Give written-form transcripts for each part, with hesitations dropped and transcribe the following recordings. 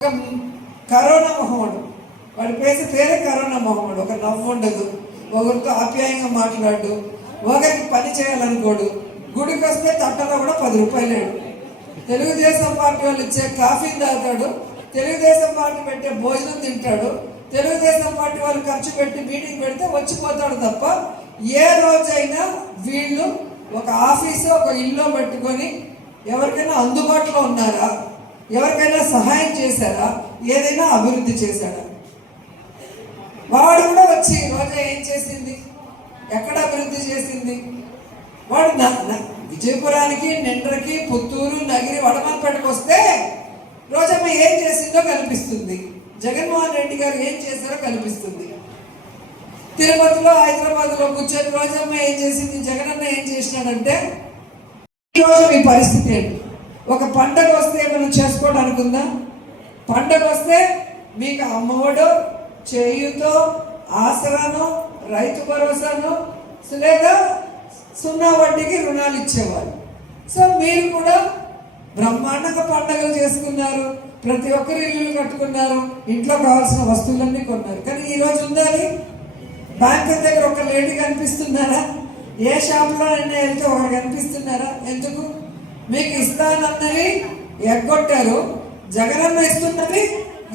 Corona మొహమ్మడు వాడి పేరే corona మొహమ్మడు. ఒక నవ్వు ఉండదు, ఒకరితో ఆప్యాయంగా మాట్లాడు, ఒకరికి పని చేయాలనుకోడు. గుడికి వస్తే తట్టలో కూడా 10 రూపాయలు. తెలుగుదేశం పార్టీ వాళ్ళు ఇచ్చే కాఫీ తాగుతాడు, తెలుగుదేశం పార్టీ పెట్టే భోజనం తింటాడు, తెలుగుదేశం పార్టీ వాళ్ళు ఖర్చు పెట్టి మీటింగ్ పెడితే వచ్చిపోతాడు తప్ప ఏ రోజైనా వీళ్ళు ఒక ఆఫీసు ఒక ఇల్లు పెట్టుకొని ఎవరికైనా అందుబాటులో ఉన్నారా, ఎవరికైనా సహాయం చేశారా, ఏదైనా అభివృద్ధి చేశాడా? వాడు కూడా వచ్చి రోజా ఏం చేసింది, ఎక్కడ అభివృద్ధి చేసింది? వాడు విజయపురానికి, నిండ్రకి, పుత్తూరు, నగిరి, వడమన్పేటకు వస్తే రోజమ్మ ఏం చేసిందో కనిపిస్తుంది, జగన్మోహన్ రెడ్డి గారు ఏం చేశారో కనిపిస్తుంది. తిరుపతిలో, హైదరాబాద్లో కూర్చొని రోజమ్మ ఏం చేసింది, జగనన్న ఏం చేసినాడంటే ఈరోజు మీ పరిస్థితి ఏంటి? ఒక పండగ వస్తే మనం చేసుకోవడానికి ఉందా? పండగ వస్తే మీకు అమ్మఒడో, చేయుతో, ఆసరానో, రైతు భరోసానో లేదా 0 వడ్డీకి రుణాలు ఇచ్చేవారు. సో మీరు కూడా బ్రహ్మాండంగా పండగలు చేసుకున్నారు, ప్రతి ఒక్కరు ఇల్లు కట్టుకున్నారు, ఇంట్లో కావాల్సిన వస్తువులన్నీ కొన్నారు. కానీ ఈరోజు ఉండాలి బ్యాంకు దగ్గర ఒక లేడీ కనిపిస్తున్నారా? ఏ షాప్లో అయినా వెళ్తే ఒకరు కనిపిస్తున్నారా? ఎందుకు? మీకు ఇస్తానన్నవి ఎగ్గొట్టారు, జగనన్న ఇస్తున్నవి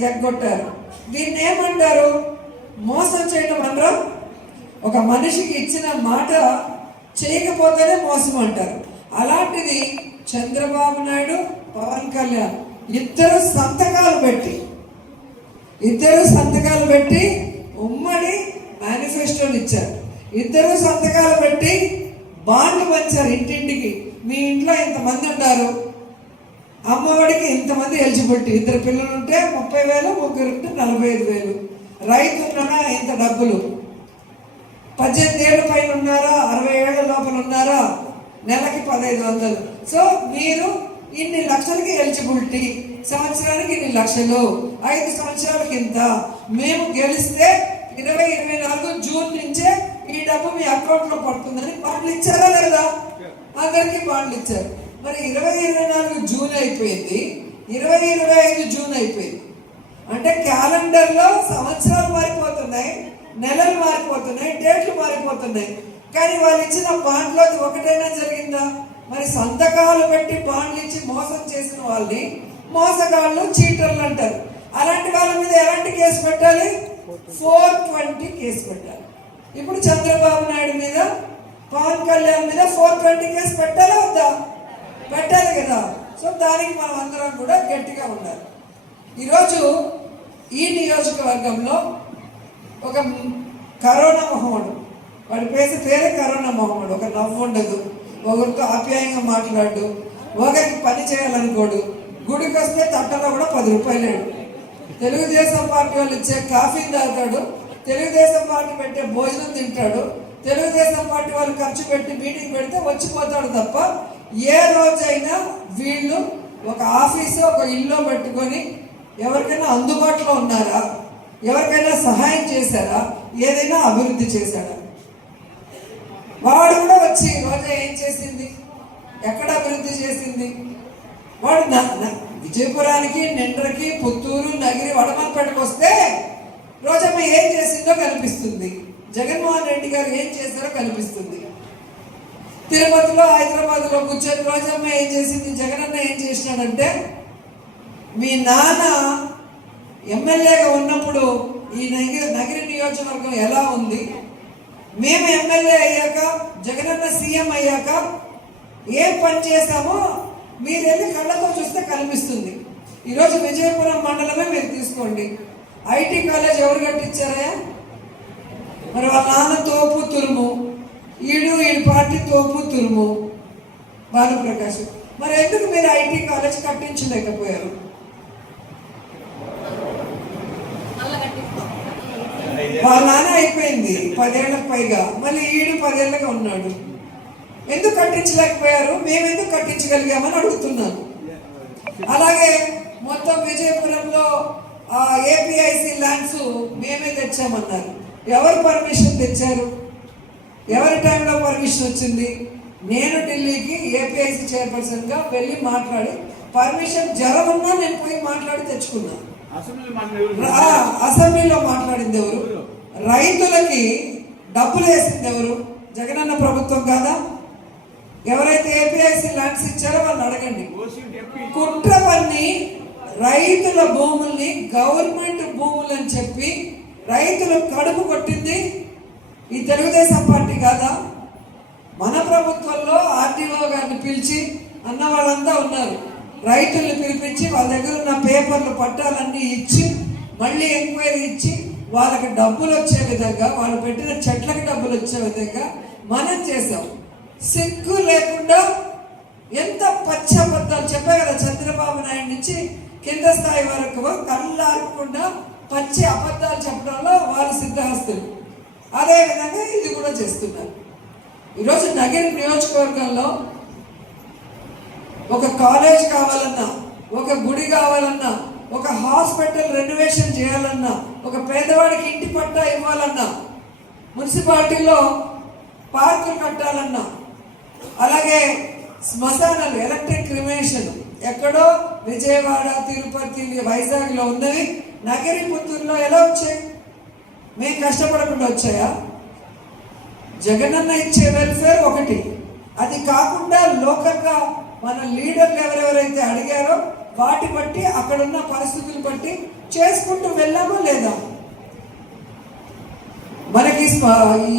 ఎగ్గొట్టారు. దీన్ని ఏమంటారు? మోసం చేయడం అనరా? ఒక మనిషికి ఇచ్చిన మాట చేయకపోతేనే మోసం అంటారు. అలాంటిది చంద్రబాబు నాయుడు, పవన్ కళ్యాణ్ ఇద్దరు సంతకాలు పెట్టి ఉమ్మడి మేనిఫెస్టోలు ఇచ్చారు. ఇద్దరు సంతకాలు పెట్టి బాండ్లు పంచారు ఇంటింటికి. మీ ఇంట్లో ఇంతమంది ఉన్నారు, అమ్మఒడికి ఇంతమంది ఎలిజిబిలిటీ, 2 పిల్లలు ఉంటే 30,000, 3 ఉంటే 45,000, రైతు ఉన్నారా ఇంత డబ్బులు, 18 ఏళ్ళ పైన ఉన్నారా, 60 ఏళ్ళ లోపల ఉన్నారా, నెలకి 1,500. సో మీరు ఇన్ని లక్షలకి ఎలిజిబిలిటీ, సంవత్సరానికి ఇన్ని లక్షలు, 5 సంవత్సరాలకి ఇంత. మేము గెలిస్తే 2024 జూన్ నుంచే ఈ డబ్బు మీ అకౌంట్లో పడుతుందని బాండ్లు ఇచ్చారా లేదా? అందరికీ బాండ్లు ఇచ్చారు. మరి 2024 జూన్ అయిపోయింది, 2025 జూన్ అయిపోయింది. అంటే క్యాలెండర్లో సంవత్సరాలు మారిపోతున్నాయి, నెలలు మారిపోతున్నాయి, డేట్లు మారిపోతున్నాయి. కానీ వాళ్ళు ఇచ్చిన బాండ్లో ఒకటైనా జరిగిందా? మరి సంతకాలు పెట్టి బాండ్లు ఇచ్చి మోసం చేసిన వాళ్ళని మోసగాళ్ళు, చీటర్లు అంటారు. అలాంటి వాళ్ళ మీద ఎలాంటి కేసు పెట్టాలి? 420 కేసు పెట్టాలి. ఇప్పుడు చంద్రబాబు నాయుడు మీద, పవన్ కళ్యాణ్ మీద 420 కేసు పెట్టాలా వద్దా? పెట్టాలి కదా. సో దానికి మనం అందరం కూడా గట్టిగా ఉండాలి. ఈరోజు ఈ నియోజకవర్గంలో ఒక కరోనా మొహమ్మడు, వాడి పేరే కరోనా మొహమ్మడు. ఒక నవ్వు ఉండదు, ఒకరితో ఆప్యాయంగా మాట్లాడు, ఒకరికి పని చేయాలనుకోడు. గుడికి వస్తే తట్టలో కూడా 10 రూపాయలు. తెలుగుదేశం పార్టీ వాళ్ళు ఇచ్చే కాఫీ తాగుతాడు, తెలుగుదేశం పార్టీ పెట్టే భోజనం తింటాడు, తెలుగుదేశం పార్టీ వాళ్ళు ఖర్చు పెట్టి మీటింగ్ పెడితే వచ్చిపోతాడు తప్ప ఏ రోజైనా వీళ్ళు ఒక ఆఫీసు ఒక ఇల్లు పెట్టుకొని ఎవరికైనా అందుబాటులో ఉన్నారా, ఎవరికైనా సహాయం చేశారా, ఏదైనా అభివృద్ధి చేశాడా? వాడు కూడా వచ్చి రోజా ఏం చేసింది, ఎక్కడ అభివృద్ధి చేసింది? వాడు విజయపురానికి, నిండ్రకి, పుత్తూరు, నగిరి, వడమన్పేటకు వస్తే రోజమ్మ ఏం చేసిందో కనిపిస్తుంది, జగన్మోహన్ రెడ్డి గారు ఏం చేశారో కనిపిస్తుంది. తిరుపతిలో, హైదరాబాద్లో కూర్చొని రోజమ్మ ఏం చేసింది, జగనన్న ఏం చేసినాడంటే మీ నాన్న ఎమ్మెల్యేగా ఉన్నప్పుడు ఈ నగిరి నియోజకవర్గం ఎలా ఉంది, మేము ఎమ్మెల్యే అయ్యాక, జగనన్న సీఎం అయ్యాక ఏం పని చేశామో మీరు వెళ్ళి కళ్ళతో చూస్తే కనిపిస్తుంది. ఈరోజు విజయపురం మండలమే మీరు తీసుకోండి, ఐటీ కాలేజ్ ఎవరు కట్టించారా? మరి వాళ్ళ నాన్న తోపు తురుము, ఈడు పార్టీ తోపు తురుము, భానుప్రకాష్. మరి ఎందుకు మీరు ఐటీ కాలేజ్ కట్టించలేకపోయారు? వాళ్ళ నాన్న అయిపోయింది 10 ఏళ్ళకు పైగా, మళ్ళీ ఈడు 10 ఏళ్ళగా ఉన్నాడు. ఎందుకు కట్టించలేకపోయారు? మేము ఎందుకు కట్టించగలిగామని అడుగుతున్నాను. అలాగే మొత్తం విజయపురంలో ఏపీఐసి ల్యాండ్స్ మేమే తెచ్చామన్నారు. ఎవరు పర్మిషన్ తెచ్చారు? ఎవరి టైంలో పర్మిషన్ వచ్చింది? నేను ఢిల్లీకి ఏపీఐసి చైర్పర్సన్గా వెళ్ళి మాట్లాడి పర్మిషన్ జరగన్నా నేను పోయి మాట్లాడి తెచ్చుకున్నాను. అసెంబ్లీలో మాట్లాడింది ఎవరు? రైతులకి డబ్బులు వేసింది ఎవరు? జగనన్న ప్రభుత్వం కాదా? ఎవరైతే ఏపీఐసి ల్యాండ్స్ ఇచ్చారో వాళ్ళు అడగండి. కుట్ర పన్ని రైతుల భూముల్ని గవర్నమెంట్ భూములు అని చెప్పి రైతులు కడుపు కొట్టింది ఈ తెలుగుదేశం పార్టీ కాదా? మన ప్రభుత్వంలో ఆర్టీఓ గారిని పిలిచి అన్న వాళ్ళంతా ఉన్నారు, రైతుల్ని పిలిపించి వాళ్ళ దగ్గర ఉన్న పేపర్లు పట్టాలన్నీ ఇచ్చి మళ్ళీ ఎంక్వైరీ ఇచ్చి వాళ్ళకి డబ్బులు వచ్చే విధంగా, వాళ్ళు పెట్టిన చెట్లకి డబ్బులు వచ్చే విధంగా మనం చేసాం. సిగ్గు లేకుండా ఎంత పచ్చి అబద్ధాలు చెప్పా కదా, చంద్రబాబు నాయుడు నుంచి కింద స్థాయి వరకు కళ్ళారకుండా పచ్చి అబద్ధాలు చెప్పడంలో వాళ్ళు సిద్ధహస్తులు. అదేవిధంగా ఇది కూడా చేస్తున్నారు. ఈరోజు నగిరి నియోజకవర్గంలో ఒక కాలేజ్ కావాలన్నా, ఒక గుడి కావాలన్నా, ఒక హాస్పిటల్ రెనోవేషన్ చేయాలన్నా, ఒక పేదవాడికి ఇంటి పట్టా ఇవ్వాలన్నా, మున్సిపాలిటీలో పార్కులు కట్టాలన్నా, అలాగే శ్మశానాలు ఎలక్ట్రిక్ క్రిమేషన్ ఎక్కడో విజయవాడ, తిరుపతి, వైజాగ్లో ఉన్నవి నగరి పుత్తూరులో ఎలా వచ్చాయి? మేము కష్టపడకుండా వచ్చాయా? జగనన్న ఇచ్చే వెల్ఫేర్ ఒకటి, అది కాకుండా లోకల్గా మన లీడర్లు ఎవరెవరైతే అడిగారో వాటి బట్టి అక్కడున్న పరిస్థితులు బట్టి చేసుకుంటూ వెళ్ళామో లేదా? మనకి ఈ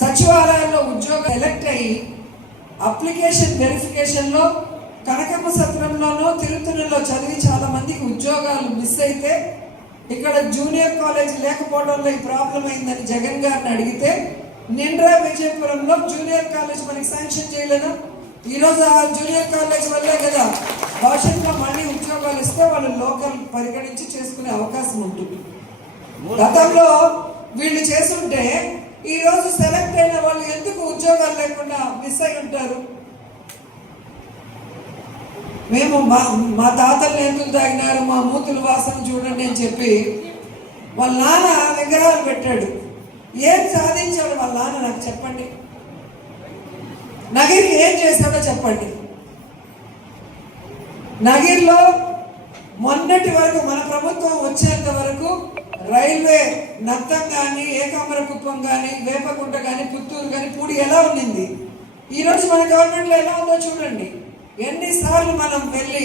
సచివాలయాల్లో ఉద్యోగం ఎలక్ట్ అయ్యి అప్లికేషన్ వెరిఫికేషన్లో కనకమ్మ సత్రంలోనూ తిరుత్తూరులో చదివి చాలా మందికి ఉద్యోగాలు మిస్ అయితే ఇక్కడ జూనియర్ కాలేజ్ లేకపోవడంలో ఈ ప్రాబ్లం అయిందని జగన్ గారిని అడిగితే నిండ్రా విజయపురంలో జూనియర్ కాలేజ్ మనకి శాంక్షన్ చేయలేదా? ఈరోజు ఆ జూనియర్ కాలేజ్ వల్లే కదా భవిష్యత్తులో మళ్ళీ ఉద్యోగాలు ఇస్తే వాళ్ళు లోకల్ పరిగణించి చేసుకునే అవకాశం ఉంటుంది. గతంలో వీళ్ళు చేస్తుంటే ఈరోజు సెలెక్ట్ అయిన వాళ్ళు ఎందుకు ఉద్యోగాలు లేకుండా మిస్ అయి ఉంటారు? మేము మా తాతలు నేతులు తాగినారు, మా మూతులు వాసన చూడండి అని చెప్పి వాళ్ళ నాన్న విగ్రహాలు పెట్టాడు. ఏం సాధించాడు వాళ్ళ నాన్న? నాకు చెప్పండి. నగిరికి ఏం చేశాడో చెప్పండి. నగిరిలో మొన్నటి వరకు మన ప్రభుత్వం వచ్చేంత వరకు రైల్వే నత్తం కానీ, ఏకాంబర కుప్పం కానీ, వేపకుంట కానీ, పుత్తూరు కానీ, పూడి ఎలా ఉన్నింది? ఈరోజు మన గవర్నమెంట్లో ఎలా ఉందో చూడండి. ఎన్నిసార్లు మనం వెళ్ళి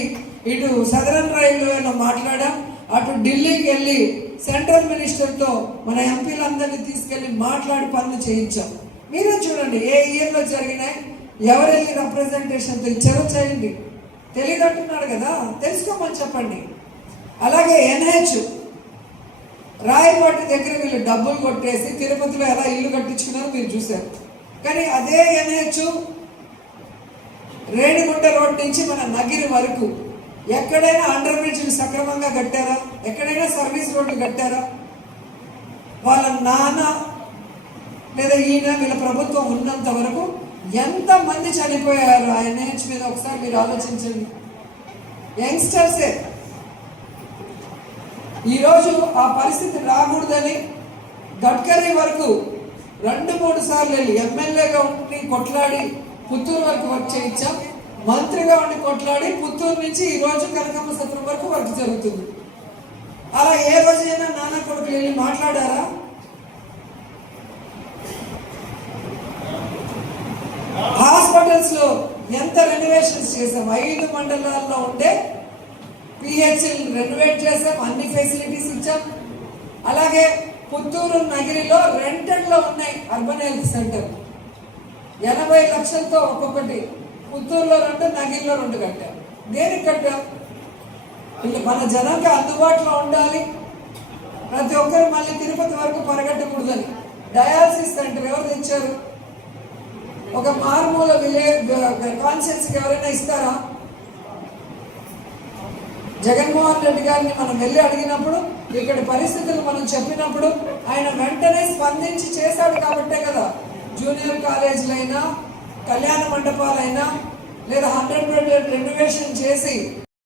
ఇటు సదరన్ రైల్వేలో మాట్లాడాం, అటు ఢిల్లీకి వెళ్ళి సెంట్రల్ మినిస్టర్తో మన ఎంపీలందరినీ తీసుకెళ్ళి మాట్లాడి పనులు చేయించాం. మీరే చూడండి ఏ ఇయర్లో జరిగినాయి, ఎవరెళ్ళి రిప్రజెంటేషన్తో ఇచ్చారో చేయండి. తెలియదంటున్నాడు కదా, తెలుసుకోమని చెప్పండి. అలాగే ఎన్హెచ్ రాయపాటి దగ్గర వీళ్ళు డబ్బులు కొట్టేసి తిరుపతిలో ఎలా ఇల్లు కట్టించుకున్నారో మీరు చూశారు. కానీ అదే ఎన్హెచ్ రేణిగుంట రోడ్ నుంచి మన నగిరి వరకు ఎక్కడైనా అండర్ బ్రిడ్జ్లు సక్రమంగా కట్టారా? ఎక్కడైనా సర్వీస్ రోడ్లు కట్టారా? వాళ్ళ నాన్న లేదా ఈయన వీళ్ళ ప్రభుత్వం ఉన్నంత వరకు ఎంతమంది చనిపోయారు ఆ ఎన్హెచ్ మీద ఒకసారి మీరు ఆలోచించండి. యంగ్స్టర్సే. ఈరోజు ఆ పరిస్థితి రాకూడదని గడ్కరీ వరకు 2-3 సార్లు వెళ్ళి ఎమ్మెల్యేగా ఉండి కొట్లాడి పుత్తూరు వరకు వర్క్ చేయించాం, మంత్రిగా ఉండి కొట్లాడి పుత్తూరు నుంచి ఈరోజు కనకమ్మ సత్రం వరకు వర్క్ జరుగుతుంది. అలా ఏ రోజైనా నాన్న కొడుకు వెళ్ళి మాట్లాడారా? హాస్పిటల్స్ లో ఎంత రెనోవేషన్స్ చేసాం. 5 మండలాల్లో ఉండే పిహెచ్ఎల్ రెనోవేట్ చేసాం, అన్ని ఫెసిలిటీస్ ఇచ్చాం. అలాగే పుత్తూరు నగిరిలో రెంటెడ్లో ఉన్నాయి అర్బన్ హెల్త్ సెంటర్ 80 లక్షలతో ఒక్కొక్కటి. పుత్తూరులో 2, నగిరిలో 2 కట్టాం. దేనికి కట్టాం? మన జనానికి అందుబాటులో ఉండాలి, ప్రతి ఒక్కరు మళ్ళీ తిరుపతి వరకు పరిగెట్టకూడదని. డయాలసిస్ సెంటర్ ఎవరు తెచ్చారు? ఒక మారుమూల విలేజ్ కాన్స్టిట్యున్సీకి ఎవరైనా ఇస్తారా? జగన్మోహన్ రెడ్డి గారిని మనం వెళ్ళి అడిగినప్పుడు, ఇక్కడ పరిస్థితులు మనం చెప్పినప్పుడు ఆయన వెంటనే స్పందించి చేశాడు కాబట్టే కదా జూనియర్ కాలేజీలైనా, కళ్యాణ మండపాలైనా లేదా 100 బెడ్ రెనోవేషన్ చేసి